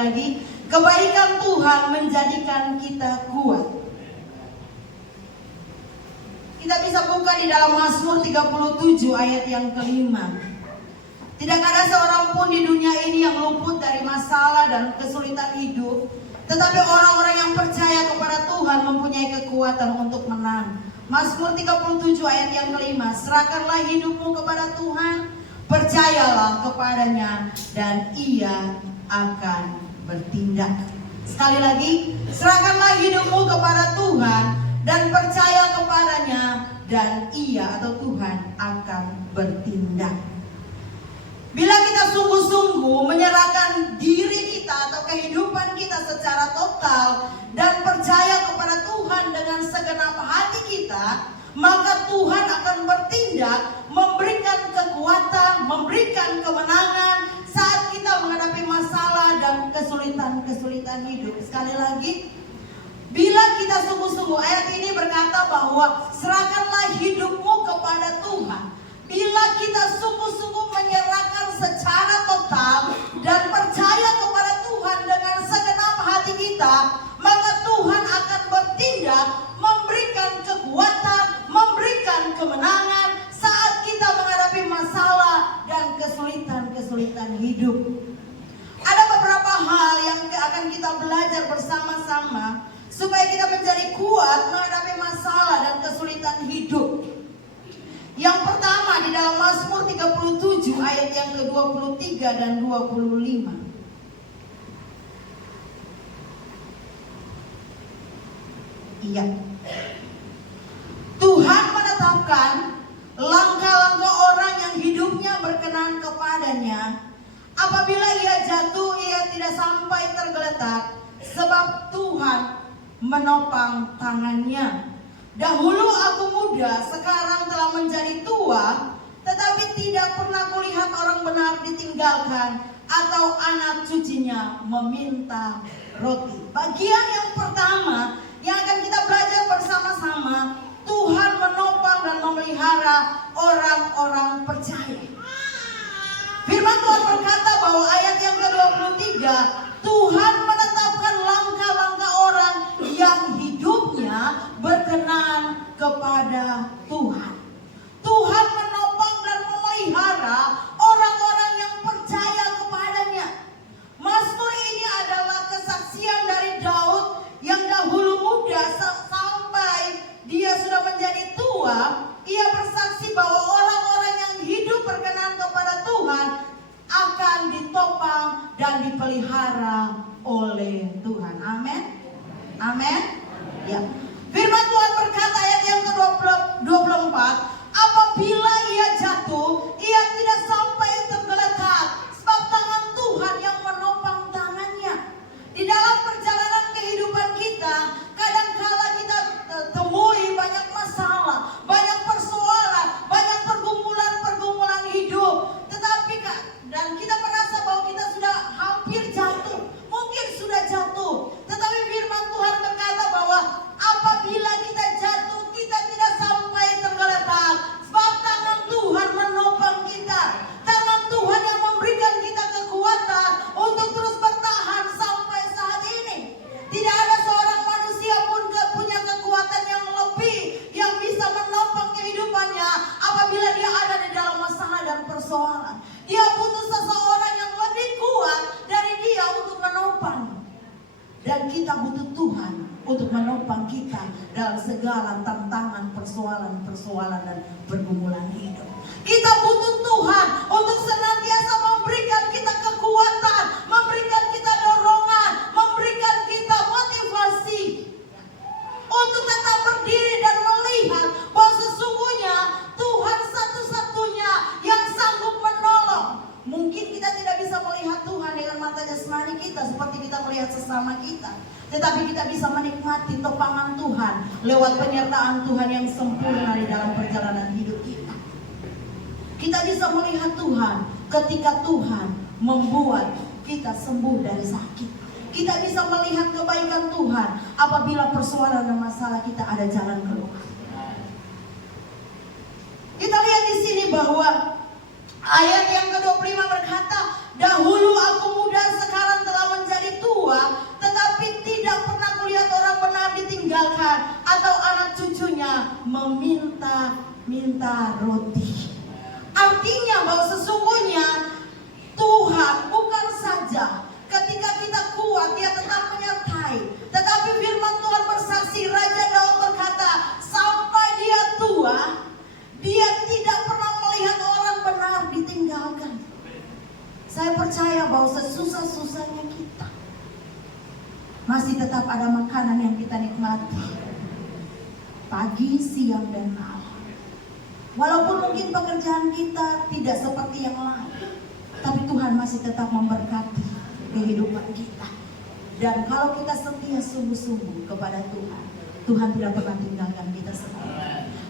lagi, kebaikan Tuhan menjadikan kita kuat. Kita bisa buka di dalam Mazmur 37 ayat yang kelima. Tidak ada seorang pun di dunia ini yang luput dari masalah dan kesulitan hidup, tetapi orang-orang yang percaya kepada Tuhan mempunyai kekuatan untuk menang. Mazmur 37 ayat yang kelima, serahkanlah hidupmu kepada Tuhan, percayalah kepadanya dan Ia akan bertindak. Sekali lagi, serahkanlah hidupmu kepada Tuhan dan percaya kepadanya dan Ia atau Tuhan akan bertindak. Bila kita sungguh-sungguh menyerahkan diri kita atau kehidupan kita secara total dan percaya kepada Tuhan dengan segenap hati kita, maka Tuhan akan bertindak, memberikan kekuatan, memberikan kemenangan saat kita menghadapi masalah dan kesulitan-kesulitan hidup. Sekali lagi, bila kita sungguh-sungguh, ayat ini berkata bahwa serahkanlah hidupmu kepada Tuhan. Bila kita sungguh-sungguh menyerahkan secara total dan percaya kepada Tuhan dengan segenap hati kita, maka Tuhan akan bertindak, memberikan kekuatan, memberikan kemenangan saat kita menghadapi masalah dan kesulitan-kesulitan hidup. Ada beberapa hal yang akan kita belajar bersama-sama supaya kita menjadi kuat menghadapi masalah dan kesulitan hidup. Yang pertama di dalam Mazmur 37 ayat yang ke-23 dan 25. Iya. Tuhan menetapkan langkah-langkah orang yang hidupnya berkenan kepadanya. Apabila ia jatuh, ia tidak sampai tergeletak, sebab Tuhan menopang tangannya. Dahulu aku muda, sekarang telah menjadi tua, tetapi tidak pernah kulihat orang benar ditinggalkan atau anak cucunya meminta roti. Bagian yang pertama yang akan kita belajar bersama-sama, Tuhan menopang dan memelihara orang-orang percaya. Firman Tuhan berkata bahwa ayat yang ke-23, Tuhan menetapkan langkah-langkah orang yang hidupnya berkenan kepada Tuhan. Tuhan menopang dan memelihara orang-orang yang percaya kepadanya. Mazmur ini adalah kesaksian dari Daud yang dahulu muda sampai dia sudah menjadi tua. Ia bersaksi bahwa orang-orang yang hidup berkenan kepada Tuhan akan ditopang dan dipelihara oleh Tuhan. Amin. Amin. Ya. Firman Tuhan berkata ayat yang ke-24, apabila ia jatuh, ia tidak sampai tergeletak, sebab tangan Tuhan yang menopang tangannya. Di dalam perjalanan kehidupan kita, kadangkala kita temui banyak masalah, banyak persoalan, banyak pergumulan-pergumulan hidup. Tetapi dan kita merasa bahwa kita sudah hampir jatuh, mungkin sudah jatuh. Tetapi firman Tuhan berkata bahwa apabila kita jatuh, kita tidak sampai tergeletak, sebab tangan Tuhan menopang kita. Tangan Tuhan yang memberikan kita kekuatan untuk terus bertahan sampai saat ini. Tidak ada seorang manusia pun punya kekuatan yang lebih yang bisa menopang kehidupannya apabila dia ada di dalam masalah dan persoalan. Dia butuh seseorang yang lebih kuat dari dia untuk menopang. Dan kita butuh Tuhan untuk menopang kita dalam segala tantangan, persoalan dan pergumulan hidup. Kita butuh Tuhan untuk senantiasa memberikan kita kekuatan, memberikan kita dorongan, memberikan kita motivasi untuk tetap berdiri dan melihat bahwa sesungguhnya Tuhan satu-satunya yang sanggup menolong. Mungkin kita tidak bisa melihat Tuhan dengan mata jasmani kita seperti kita melihat sesama kita, tetapi kita bisa menikmati topangan Tuhan lewat penyertaan Tuhan yang sempurna di dalam perjalanan hidup kita. Kita bisa melihat Tuhan ketika Tuhan membuat kita sembuh dari sakit. Kita bisa melihat kebaikan Tuhan apabila persoalan dan masalah kita ada jalan keluar. Kita lihat di sini bahwa ayat yang ke-25 berkata, dahulu aku muda, sekarang telah menjadi meminta roti. Artinya bahwa sesungguhnya Tuhan bukan saja ketika kita kuat dia tetap menyertai, tetapi firman Tuhan bersaksi, Raja Daud berkata, sampai dia tua, dia tidak pernah melihat orang benar ditinggalkan. Saya percaya bahwa sesusah-susahnya kita masih tetap ada makanan yang kita nikmati pagi, siang, dan malam. Walaupun mungkin pekerjaan kita tidak seperti yang lain, tapi Tuhan masih tetap memberkati kehidupan kita. Dan kalau kita setia sungguh-sungguh kepada Tuhan, Tuhan tidak pernah tinggalkan kita sendiri.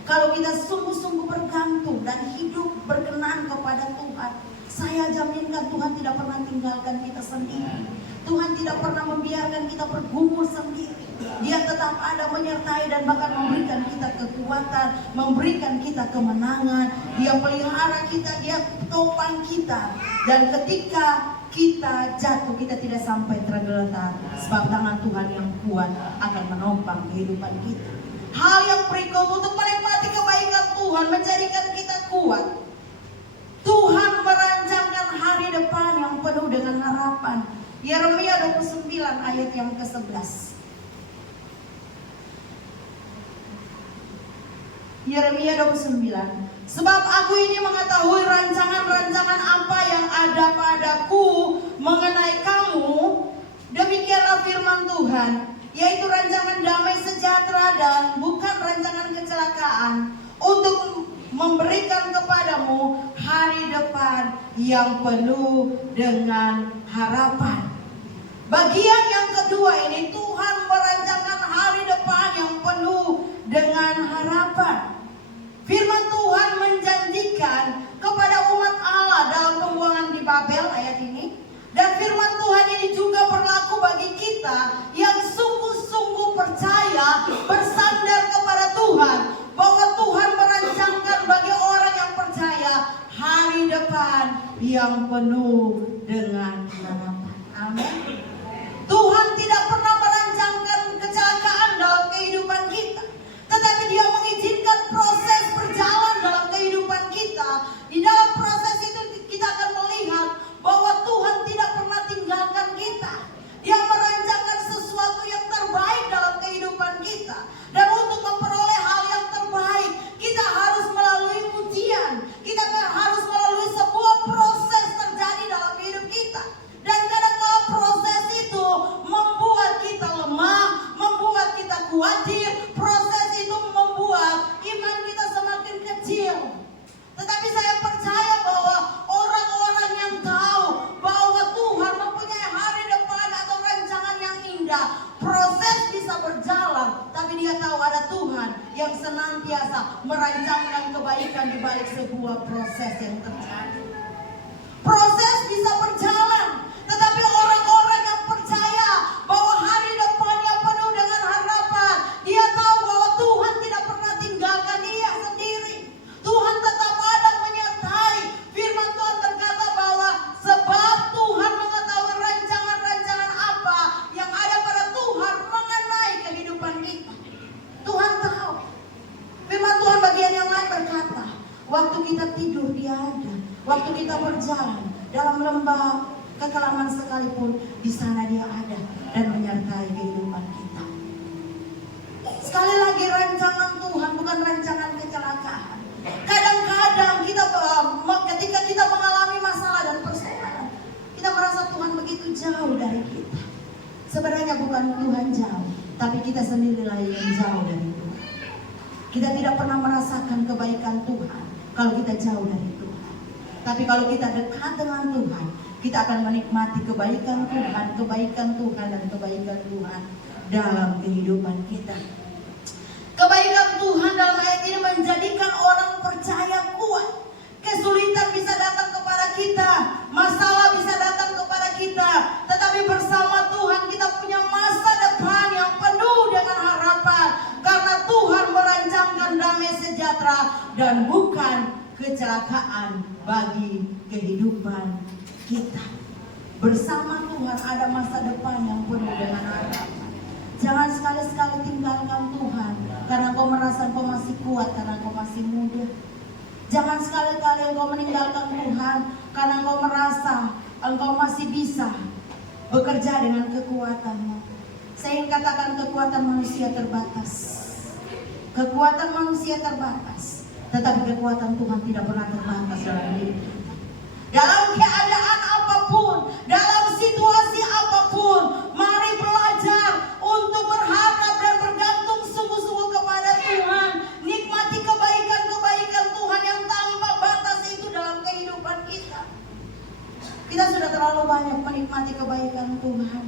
Kalau kita sungguh-sungguh bergantung dan hidup berkenan kepada Tuhan, saya jaminkan Tuhan tidak pernah tinggalkan kita sendiri. Tuhan tidak pernah membiarkan kita bergumul sendiri. Dia tetap ada menyertai dan bahkan memberikan kita kekuatan, memberikan kita kemenangan. Dia pelihara kita, dia topang kita. Dan ketika kita jatuh, kita tidak sampai tergeletak, sebab tangan Tuhan yang kuat akan menopang kehidupan kita. Hal yang berikut untuk menikmati kebaikan Tuhan, menjadikan kita kuat, Tuhan merancangkan hari depan yang penuh dengan harapan. Yeremia 29 ayat yang ke-11. Yeremia 29. Sebab aku ini mengetahui rancangan-rancangan apa yang ada padaku mengenai kamu, demikianlah firman Tuhan, yaitu rancangan damai sejahtera dan bukan rancangan kecelakaan, untuk memberikan kepadamu hari depan yang penuh dengan harapan. Bagian yang kedua ini, Tuhan merancangkan hari depan yang penuh dengan harapan. Firman Tuhan menjanjikan kepada umat Allah dalam pembuangan di Babel ayat ini. Dan firman Tuhan ini juga berlaku bagi kita yang sungguh-sungguh percaya, bersandar kepada Tuhan, bahwa Tuhan merancangkan bagi orang yang percaya hari depan yang penuh dengan harapan. Amin. Tuhan tidak pernah merancangkan kecelakaan dalam kehidupan kita, tetapi Dia mengizinkan proses berjalan dalam kehidupan kita. Di dalam proses itu kita akan melihat bahwa Tuhan tidak pernah tinggalkan kita. Dia merancangkan sesuatu yang terbaik dalam kehidupan kita. Dan untuk memperoleh hal yang terbaik, kita harus melalui ujian. Kita harus melalui sebuah proses terjadi dalam hidup kita. Dan kadang-kadang proses itu membuat kita lemah, membuat kita khawatir. Proses itu membuat iman kita semakin kecil. Tetapi saya percaya bahwa orang-orang yang tahu bahwa Tuhan mempunyai hari depan atau rancangan yang indah, proses bisa berjalan, tapi dia tahu ada Tuhan yang senantiasa merancangkan kebaikan di balik sebuah proses yang terjadi. Proses bisa berjalan, tetapi orang-orang yang percaya bahwa hari depannya penuh dengan harapan, dia tahu bahwa Tuhan tidak pernah tinggalkan dia sendiri. Tuhan tetap ada menyertai. Firman Tuhan berkata bahwa sebab Tuhan mengetahui rancangan-rancangan apa yang ada pada Tuhan mengenai kehidupan kita. Tuhan tahu. Firman Tuhan bagian yang lain berkata, waktu kita tidur dia ada, waktu kita berjalan dalam lembah kekelaman sekalipun, di sana dia ada dan menyertai kehidupan kita. Sekali lagi, rancangan Tuhan bukan rancangan kecelakaan. Kadang-kadang kita ketika kita mengalami masalah dan persoalan, kita merasa Tuhan begitu jauh dari kita. Sebenarnya bukan Tuhan jauh, tapi kita sendirilah yang jauh dari Tuhan. Kita tidak pernah merasakan kebaikan Tuhan kalau kita jauh dari Tuhan. Tapi kalau kita dekat dengan Tuhan, kita akan menikmati kebaikan Tuhan, dan kebaikan Tuhan dalam kehidupan kita. Kebaikan Tuhan dalam ayat ini menjadikan orang percaya kuat. Kesulitan bisa datang kepada kita, masalah bisa datang kepada kita, tetapi bersama Tuhan kita punya masa depan yang penuh dengan harapan, karena Tuhan merancangkan damai sejahtera dan bukan kecelakaan bagi kehidupan kita. Bersama Tuhan ada masa depan yang penuh dengan harapan. Jangan sekali-sekali tinggalkan Tuhan karena kau merasa kau masih kuat, karena kau masih muda. Jangan sekali-kali engkau meninggalkan Tuhan karena engkau merasa engkau masih bisa bekerja dengan kekuatanmu. Saya ingin katakan kekuatan manusia terbatas. Kekuatan manusia terbatas, tetapi kekuatan Tuhan tidak pernah terbatas dalam hidup kita. Dalam keadaan apapun, dalam situasi apapun, mari belajar untuk berharap dan bergantung sungguh-sungguh kepada Tuhan. Nikmati kebaikan-kebaikan Tuhan yang tanpa batas itu dalam kehidupan kita. Kita sudah terlalu banyak menikmati kebaikan Tuhan.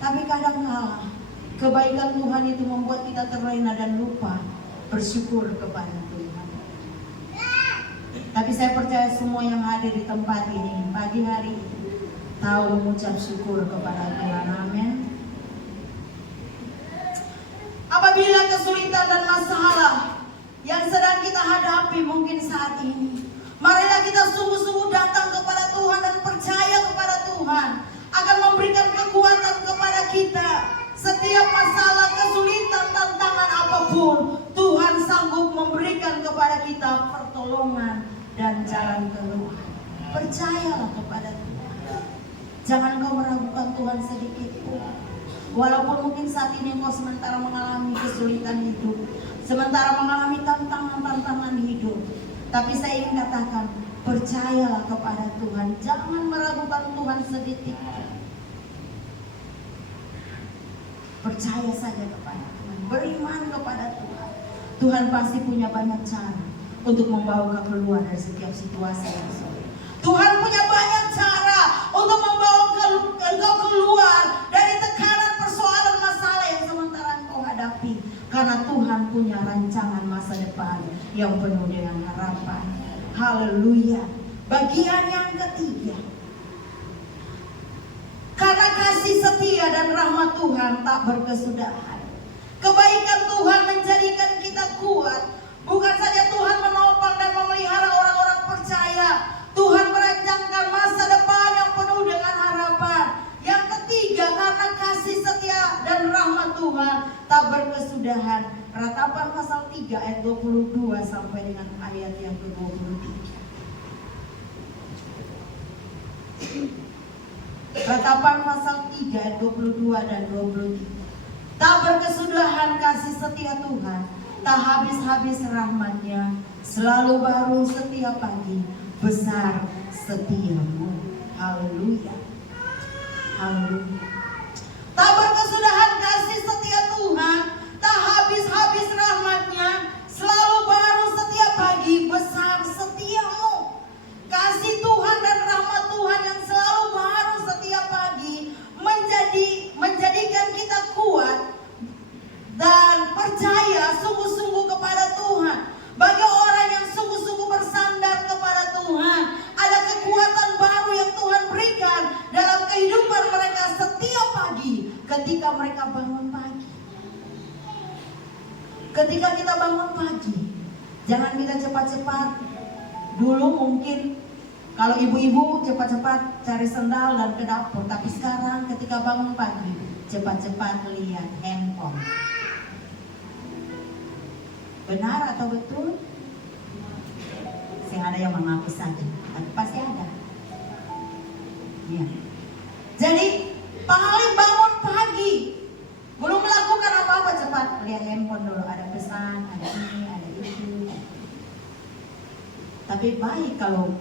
Tapi kadang-kala kebaikan Tuhan itu membuat kita terlena dan lupa bersyukur kepada Tuhan. Tapi saya percaya semua yang hadir di tempat ini pagi hari ini tahu mengucap syukur kepada Tuhan. Amin. Apabila kesulitan dan masalah yang sedang kita hadapi mungkin saat ini, marilah kita sungguh-sungguh datang kepada Tuhan dan percaya kepada Tuhan akan memberikan kekuatan kepada kita. Setiap masalah, kesulitan, tantangan apapun, Tuhan sanggup memberikan kepada kita pertolongan dan jalan keluar. Percayalah kepada Tuhan. Jangan kau meragukan Tuhan sedikit pun. Walaupun mungkin saat ini engkau sementara mengalami kesulitan hidup, sementara mengalami tantangan-tantangan hidup, tapi saya ingin katakan, percayalah kepada Tuhan. Jangan meragukan Tuhan sedikit. Percaya saja kepada Tuhan. Beriman kepada Tuhan. Tuhan pasti punya banyak cara untuk membawa engkau keluar dari setiap situasi yang sulit. Tuhan punya banyak cara untuk membawa engkau keluar dari tekanan, persoalan, masalah yang sementara engkau hadapi. Karena Tuhan punya rancangan masa depan yang penuh dengan harapan. Haleluya. Bagian yang ketiga. Karena kasih setia dan rahmat Tuhan tak berkesudahan. Kebaikan Tuhan menjadikan kita kuat. Bukan saja Tuhan menopang dan memelihara orang-orang percaya, Tuhan merancangkan masa depan yang penuh dengan harapan. Yang ketiga, karena kasih setia dan rahmat Tuhan tak berkesudahan. Ratapan pasal 3 ayat 22 sampai dengan ayat yang ke-23. Ratapan pasal 3 ayat 22 dan 23. Tak berkesudahan kasih setia Tuhan, tak habis-habis rahmatnya, selalu baru setiap pagi, besar setiamu. Haleluya. Haleluya. Tak berkesudahan kasih setia Tuhan, tak habis-habis rahmatnya, selalu baru setiap pagi, besar setiamu. Kasih Tuhan dan rahmat Tuhan yang selalu baru setiap pagi menjadikan kita kuat dan percaya sungguh-sungguh kepada Tuhan. Bagi orang yang sungguh-sungguh bersandar kepada Tuhan, ada kekuatan baru yang Tuhan berikan dalam kehidupan mereka setiap pagi ketika mereka bangun pagi. Ketika kita bangun pagi, jangan kita cepat-cepat. Dulu mungkin kalau ibu-ibu cepat-cepat cari sendal dan ke dapur, tapi sekarang ketika bangun pagi cepat-cepat lihat handphone. Benar atau betul? Saya ada yang mengaku saja, tapi pasti ada. Ya. Jadi paling bangun pagi belum melakukan apa-apa, cepat lihat handphone dulu, ada pesan, ada ini, ada itu. Tapi baik kalau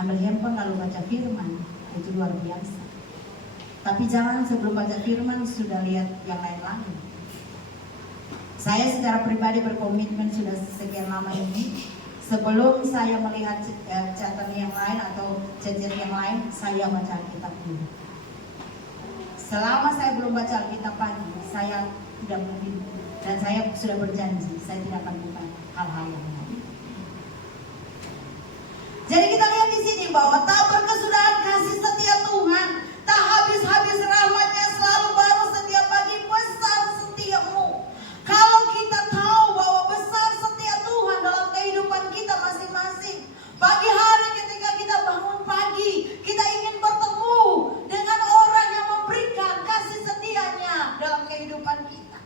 ambil handphone lalu baca firman, itu luar biasa. Tapi jangan sebelum baca firman sudah lihat yang lain-lain. Saya secara pribadi berkomitmen sudah sekian lama ini, sebelum saya melihat catatan yang lain atau chat yang lain, saya baca Alkitab dulu. Selama saya belum baca Alkitab pagi, saya tidak mungkin, dan saya sudah berjanji saya tidak akan buka hal-hal yang lain. Jadi kita lihat di sini bahwa tak berkesudahan kasih setia Tuhan, tak habis-habis rahmatnya, selalu baru setiap pagi, besar setiamu. Kalau kita tahu bahwa besar setia Tuhan dalam kehidupan kita masing-masing, pagi hari ketika kita bangun pagi, kita ingin bertemu dengan orang yang memberikan kasih setianya dalam kehidupan kita,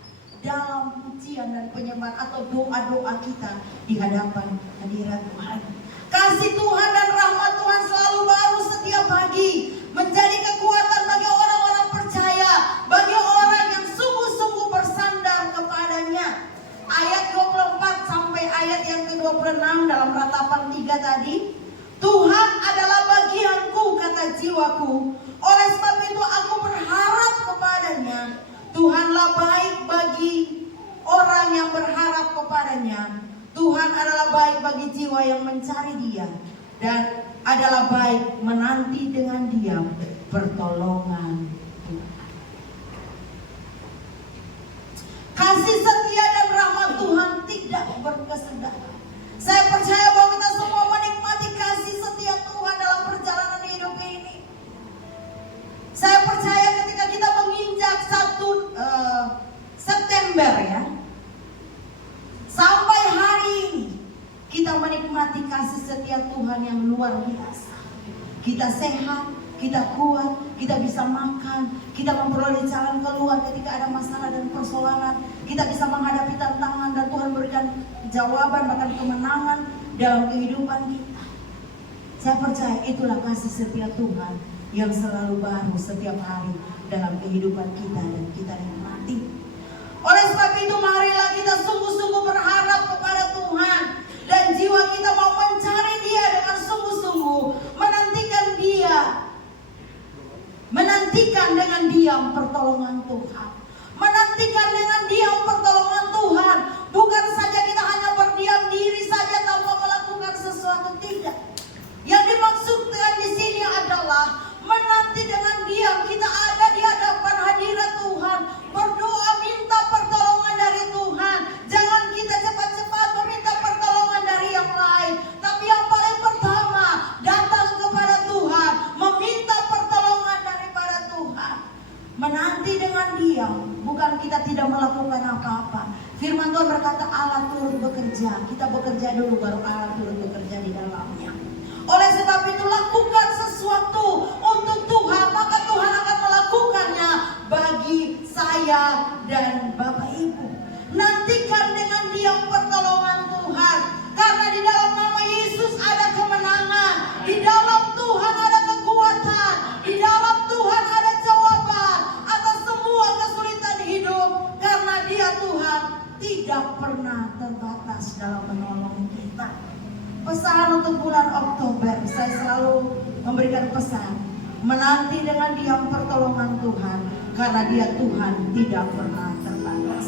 dalam pujian dan penyembahan penyembahan atau doa-doa kita di hadapan hadirat Tuhan. Kasih Tuhan dan rahmat Tuhan selalu baru setiap pagi, menjadi kekuatan bagi orang-orang percaya, bagi orang yang sungguh-sungguh bersandar kepadanya. Ayat 24 sampai ayat yang ke-26 dalam ratapan 3 tadi. Tuhan adalah bagianku, kata jiwaku, oleh sebab itu aku berharap kepadanya. Tuhanlah baik bagi orang yang berharap kepadanya. Tuhan adalah baik bagi jiwa yang mencari Dia, dan adalah baik menanti dengan diam pertolongan Tuhan. Kasih setia dan rahmat Tuhan tidak berkesudahan. Saya percaya bahwa kita semua menikmati kasih setia Tuhan dalam perjalanan hidup ini. Saya percaya ketika kita menginjak 1 September ya, sampai hari ini kita menikmati kasih setia Tuhan yang luar biasa. Kita sehat, kita kuat, kita bisa makan, kita memperoleh jalan keluar ketika ada masalah dan persoalan. Kita bisa menghadapi tantangan dan Tuhan berikan jawaban bahkan kemenangan dalam kehidupan kita. Saya percaya itulah kasih setia Tuhan yang selalu baru setiap hari dalam kehidupan kita dan kita nikmati. Oleh sebab itu marilah kita sungguh-sungguh berharap kepada Tuhan, dan jiwa kita mau mencari Dia dengan sungguh-sungguh, menantikan dengan diam pertolongan Tuhan. Menantikan dengan diam pertolongan Tuhan. Bukan saja kita hanya berdiam diri saja tanpa melakukan sesuatu, tidak. Yang dimaksudkan di sini adalah menanti dengan diam. Kita ada di hadapan hadirat Tuhan, berdoa minta pertolongan dari Tuhan. Jangan kita cepat-cepat meminta pertolongan dari yang lain, tapi yang paling pertama datang kepada Tuhan, meminta pertolongan daripada Tuhan. Menanti dengan diam, bukan kita tidak melakukan apa-apa. Firman Tuhan berkata Allah turut bekerja. Kita bekerja dulu baru Allah turut bekerja di dalamnya. Oleh sebab itu lakukan sesuatu untuk Tuhan, maka Tuhan akan melakukannya bagi saya dan Bapak Ibu. Nantikan dengan diam pertolongan Tuhan, karena di dalam nama Yesus ada kemenangan, di dalam Tuhan ada kekuatan, di dalam Tuhan ada jawaban atas semua kesulitan hidup, karena Dia Tuhan tidak pernah terbatas dalam menolong kita. Pesan untuk bulan Oktober, saya selalu memberikan pesan, menanti dengan diam pertolongan Tuhan, karena Dia Tuhan tidak pernah terbatas.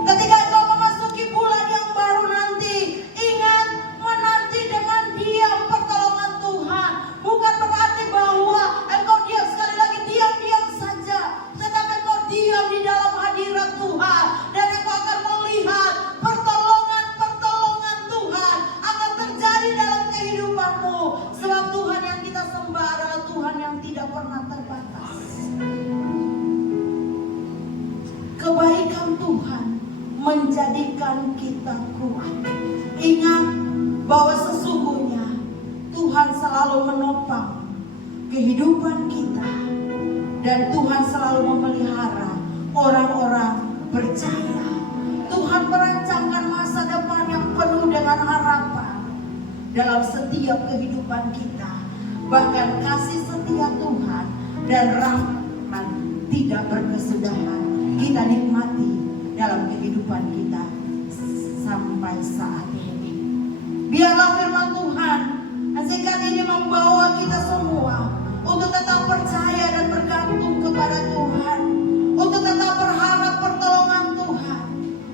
Ketika engkau memasuki bulan yang baru nanti, ingat menanti dengan diam pertolongan Tuhan. Bukan berarti bahwa engkau diam, sekali lagi diam-diam saja, tetapi engkau diam di dalam hadirat Tuhan, dan engkau akan melihat pertolongan Tuhan akan terjadi dalam kehidupanmu. Sebab Tuhan yang kita sembah adalah Tuhan yang tidak pernah terbatas. Kebaikan Tuhan menjadikan kita kuat. Ingat bahwa sesungguhnya Tuhan selalu menopang kehidupan kita, dan Tuhan selalu memelihara orang-orang percaya. Tuhan merancangkan masa depan yang penuh dengan harapan dalam setiap kehidupan kita. Bahkan kasih setia Tuhan dan rahmat tidak berkesudahan kita nikmati dalam kehidupan kita sampai saat ini. Biarlah firman Tuhan singkat ini membawa kita semua untuk tetap percaya dan bergantung kepada Tuhan, untuk tetap berharap pertolongan Tuhan,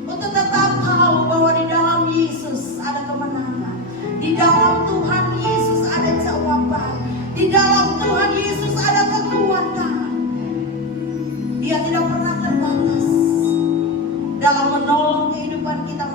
untuk tetap tahu bahwa di dalam Yesus ada kemenangan, di dalam Tuhan Yesus ada jawaban, di dalam Tuhan Yesus ada kekuatan. Dia tidak pernah terbatas dalam menolong kehidupan kita